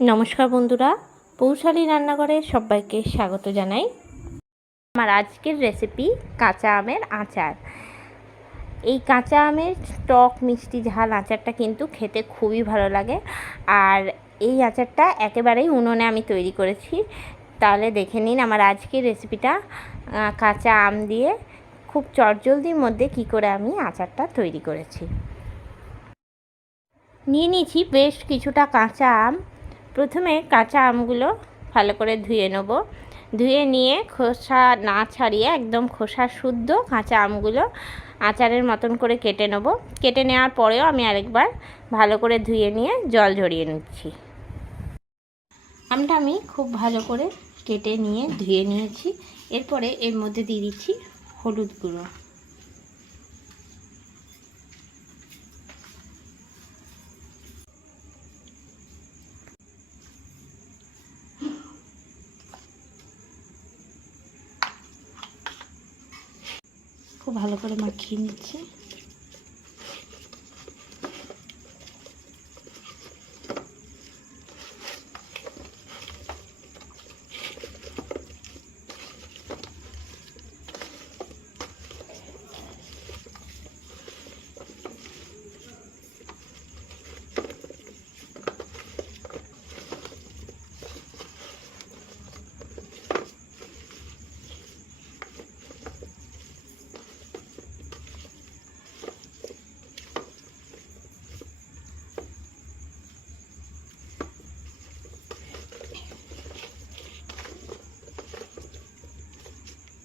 নমস্কার বন্ধুরা, পৌশালী রান্নাঘরে সবাইকে স্বাগত জানাই। আমার আজকের রেসিপি কাঁচা আমের আচার। এই কাঁচা আমের টক মিষ্টি ঝাল আচারটা কিন্তু খেতে খুবই ভালো লাগে। আর এই আচারটা একেবারেই উনুনে আমি তৈরি করেছি। তাহলে দেখে নিন আমার আজকের রেসিপিটা কাঁচা আম দিয়ে খুব চটজলদির মধ্যে কি করে আমি আচারটা তৈরি করেছি। নিয়ে নিয়েছি বেশ কিছুটা কাঁচা আম। প্রথমে কাঁচা আমগুলো ভালো করে ধুয়ে নেব। ধুয়ে নিয়ে খোসা না ছাড়িয়ে একদম খোসা শুদ্ধ কাঁচা আমগুলো আচারের মতন করে কেটে নেব। কেটে নেওয়ার পরেও আমি আরেকবার ভালো করে ধুয়ে নিয়ে জল ঝরিয়ে নিচ্ছি। আমটা আমি খুব ভালো করে কেটে নিয়ে ধুয়ে নিয়েছি। এরপরে এর মধ্যে দিয়ে দিচ্ছি হলুদ গুঁড়ো, খুব ভালো করে মাখিয়ে নিচ্ছি।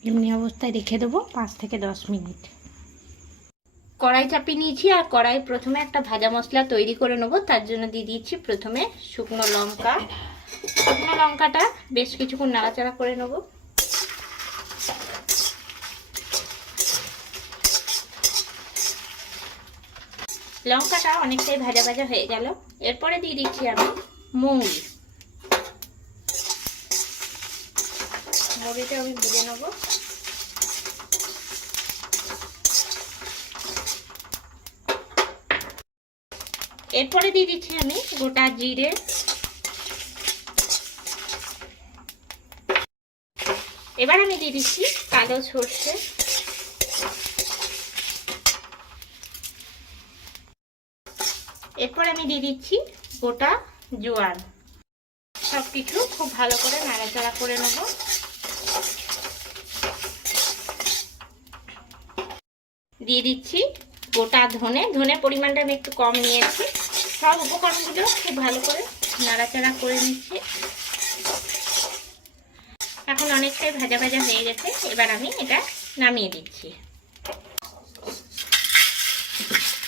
এমনি অবস্থায় রেখে দেবো 5 থেকে 10 মিনিট। কড়াই চাপিয়ে নিয়েছি আর কড়াই প্রথমে একটা ভাজা মশলা তৈরি করে নেবো। তার জন্য দিয়ে দিচ্ছি প্রথমে শুকনো লঙ্কা। শুকনো লঙ্কাটা বেশ কিছুক্ষণ নাড়াচাড়া করে নেব। লঙ্কাটা অনেকটাই ভাজা ভাজা হয়ে গেল। এরপরে দিয়ে দিচ্ছি আমি মুড়িটা আমি ভেজে নেবো। এরপরে দিয়ে দিচ্ছি আমি গোটা জিরে, এবার আমি দিয়ে দিচ্ছি কালো সর্ষে, এরপর আমি দিয়ে দিচ্ছি গোটা জোয়ান। সব কিছু খুব ভালো করে নাড়াচাড়া করে নেব। দিয়ে দিচ্ছি গোটা ধনে পরিমাণটা আমি একটু কম নিয়েছি। সব উপকরণগুলো খুব ভালো করে নাড়াচাড়া করে নিচ্ছি। এখন অনেকটাই ভাজা ভাজা হয়ে গেছে। এবার আমি এটা নামিয়ে দিচ্ছি।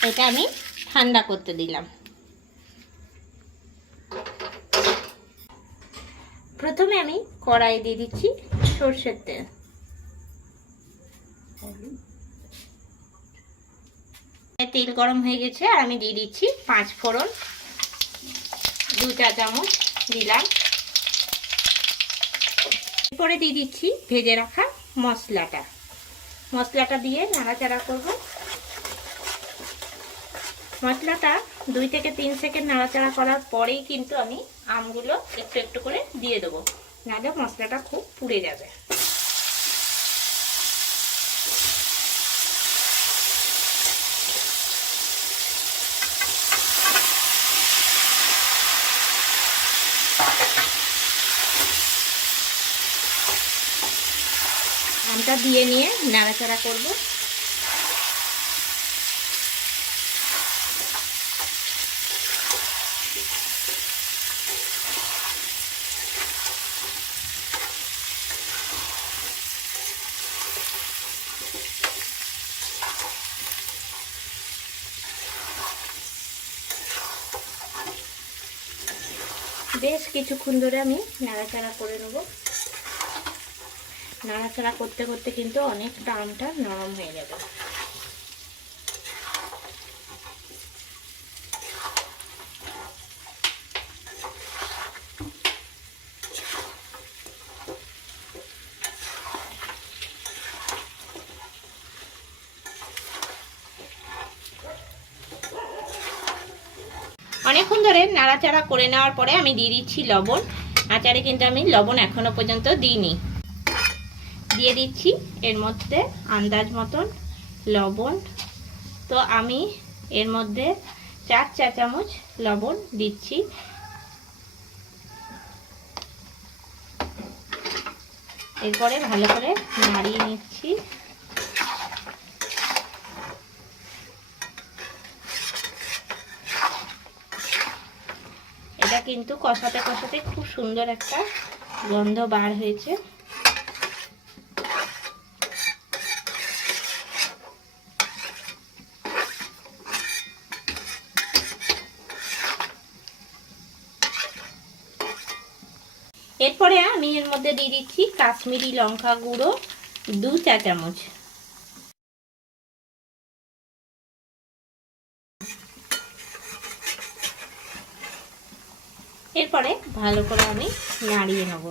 এটা আমি ঠান্ডা করতে দিলাম। প্রথমে আমি কড়াই দিয়ে দিচ্ছি সরষের তেল। তেল গরম হয়ে গেছে আর আমি দিয়ে দিচ্ছি 5 ফোড়ন, 2 চা চামচ দিলাম। এরপরে দিয়ে দিচ্ছি ভেজে রাখা মশলাটা দিয়ে নাড়াচাড়া করব। মশলাটা 2 থেকে 3 সেকেন্ড নাড়াচাড়া করার পরেই কিন্তু আমি আমগুলো একটু একটু করে দিয়ে দেবো, নাহলে মশলাটা খুব পুড়ে যাবে। আমটা দিয়ে নিয়ে নাড়াচাড়া করব। বেশ কিছুক্ষণ ধরে আমি নাড়াচাড়া করে নেব। নাড়াচাড়া করতে করতে কিন্তু অনেকটা আমটা নরম হয়ে যাবে। অনেকক্ষণ অনেকক্ষণ ধরে নাড়াচাড়া করে নেওয়ার পরে আমি দিয়ে দিচ্ছি লবণ। আচারে কিন্তু আমি লবণ এখনো পর্যন্ত দিইনি। দিয়ে দিচ্ছি এর মধ্যে আন্দাজ মতন লবণ। তো আমি এর মধ্যে 4 চা চামচ লবণ দিচ্ছি। এরপরে ভালো করে নাড়িয়ে নিচ্ছি। এটা কিন্তু কষাতে কষাতে খুব সুন্দর একটা গন্ধ বার হয়েছে। এরপরে আমি এর মধ্যে দিয়ে দিচ্ছি কাশ্মীরি লঙ্কা গুঁড়ো 2 চা চামচ। এরপরে ভালো করে আমি নাড়িয়ে নেব।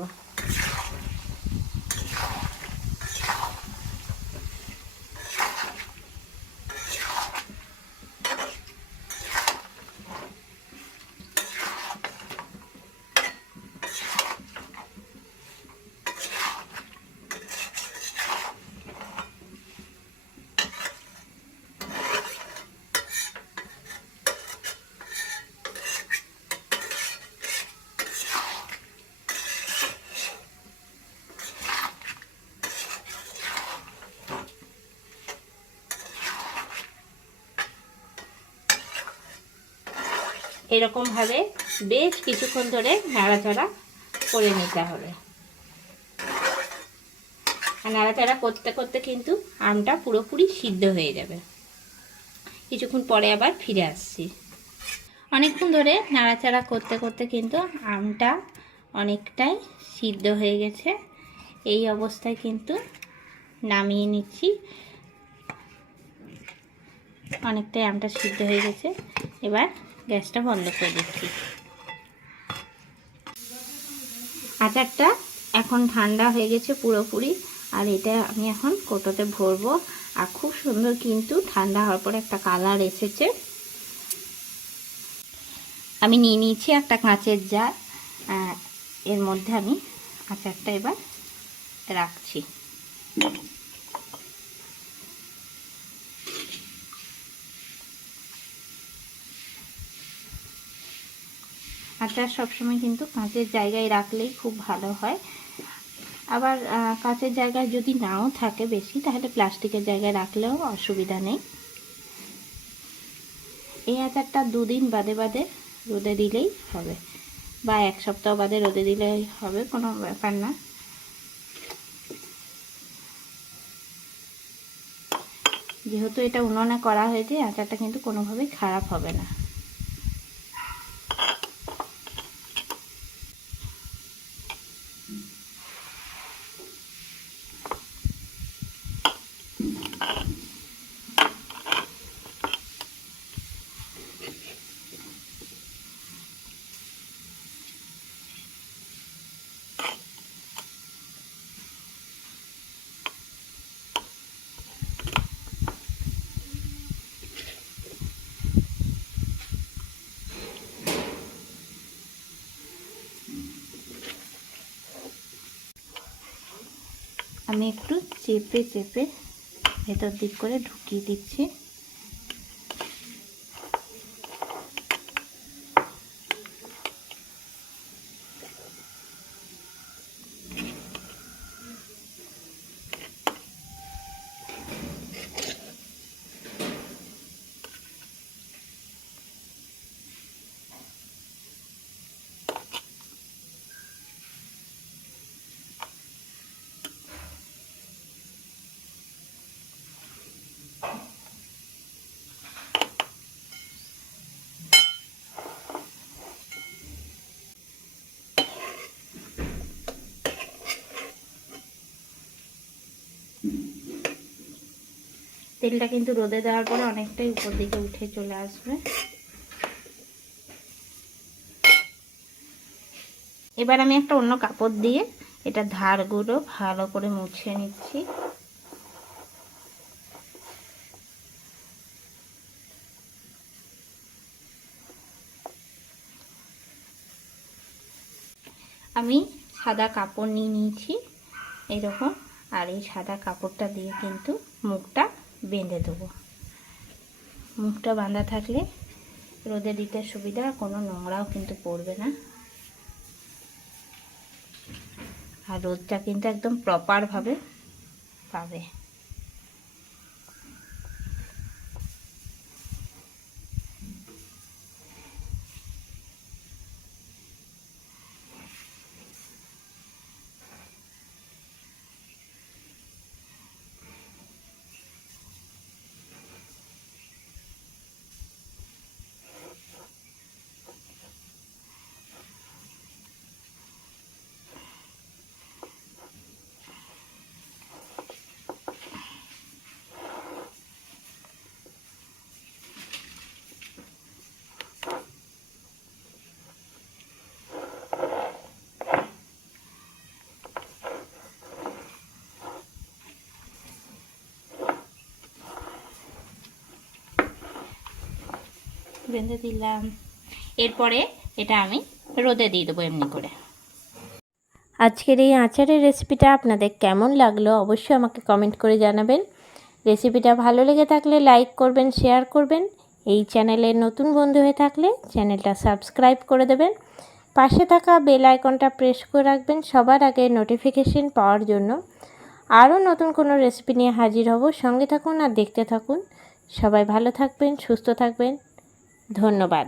এরকম ভাবে বেশ কিছুক্ষণ ধরে নাড়াচাড়া করে নিতে হবে। আর নাড়াচাড়া করতে করতে কিন্তু আমটা পুরোপুরি সিদ্ধ হয়ে যাবে। কিছুক্ষণ পরে আবার ফিরে আসছি। অনেকক্ষণ ধরে নাড়াচাড়া করতে করতে কিন্তু আমটা অনেকটাই সিদ্ধ হয়ে গেছে। এই অবস্থায় কিন্তু নামিয়ে নিচ্ছি। অনেকটাই আমটা সিদ্ধ হয়ে গেছে। এবার গ্যাসটা বন্ধ করে দিচ্ছি। আচারটা এখন ঠান্ডা হয়ে গেছে পুরোপুরি। আর এটা আমি এখন কৌটোতে ভরবো। আর খুব সুন্দর কিন্তু ঠান্ডা হওয়ার পরে একটা কালার এসেছে। আমি নিয়ে নিয়েছি একটা কাঁচের জার। এর মধ্যে আমি আচারটা এবার রাখছি। আচার সবসময় কিন্তু কাঁচের জায়গায় রাখলেই খুব ভালো হয়। আবার কাঁচের জায়গায় যদি নাও থাকে বেশি, তাহলে প্লাস্টিকের জায়গায় রাখলেও অসুবিধা নেই। এই আচারটা 2 দিন বাদে বাদে রোদে দিলেই হবে, বা 1 সপ্তাহ বাদে রোদে দিলেই হবে, কোনো ব্যাপার না। যেহেতু এটা উনুনে করা হয়েছে, আচারটা কিন্তু কোনোভাবেই খারাপ হবে না। আমি একটু চেপে চেপে ভেতর দিক করে ঢুকিয়ে দিচ্ছি। তেলটা কিন্তু রোদে দেওয়ার পরে অনেকটাই উপর দিকে উঠে চলে আসবে। এবার আমি একটা অন্য কাপড় দিয়ে এটা ধারগুলো ভালো করে মুছে নিচ্ছি। আমি সাদা কাপড় নিয়ে নিয়েছি এরকম, আর এই সাদা কাপড়টা দিয়ে কিন্তু মুখটা বেঁধে দেবো। মুখটা বাঁধা থাকলে রোদে দিতে সুবিধা, কোনো নোংরাও কিন্তু পড়বে না, আর রোদটা কিন্তু একদম প্রপারভাবে পাবে। বেঁধে দিলাম। এরপরে এটা আমি রোদে দিয়ে দেবো এমনি করে। আজকের এই আচারের রেসিপিটা আপনাদের কেমন লাগলো অবশ্যই আমাকে কমেন্ট করে জানাবেন। রেসিপিটা ভালো লেগে থাকলে লাইক করবেন, শেয়ার করবেন। এই চ্যানেলে নতুন বন্ধু হয়ে থাকলে চ্যানেলটা সাবস্ক্রাইব করে দেবেন। পাশে থাকা বেল আইকনটা প্রেস করে রাখবেন সবার আগে নোটিফিকেশন পাওয়ার জন্য। আরও নতুন কোনো রেসিপি নিয়ে হাজির হব। সঙ্গে থাকুন আর দেখতে থাকুন। সবাই ভালো থাকবেন, সুস্থ থাকবেন। ধন্যবাদ।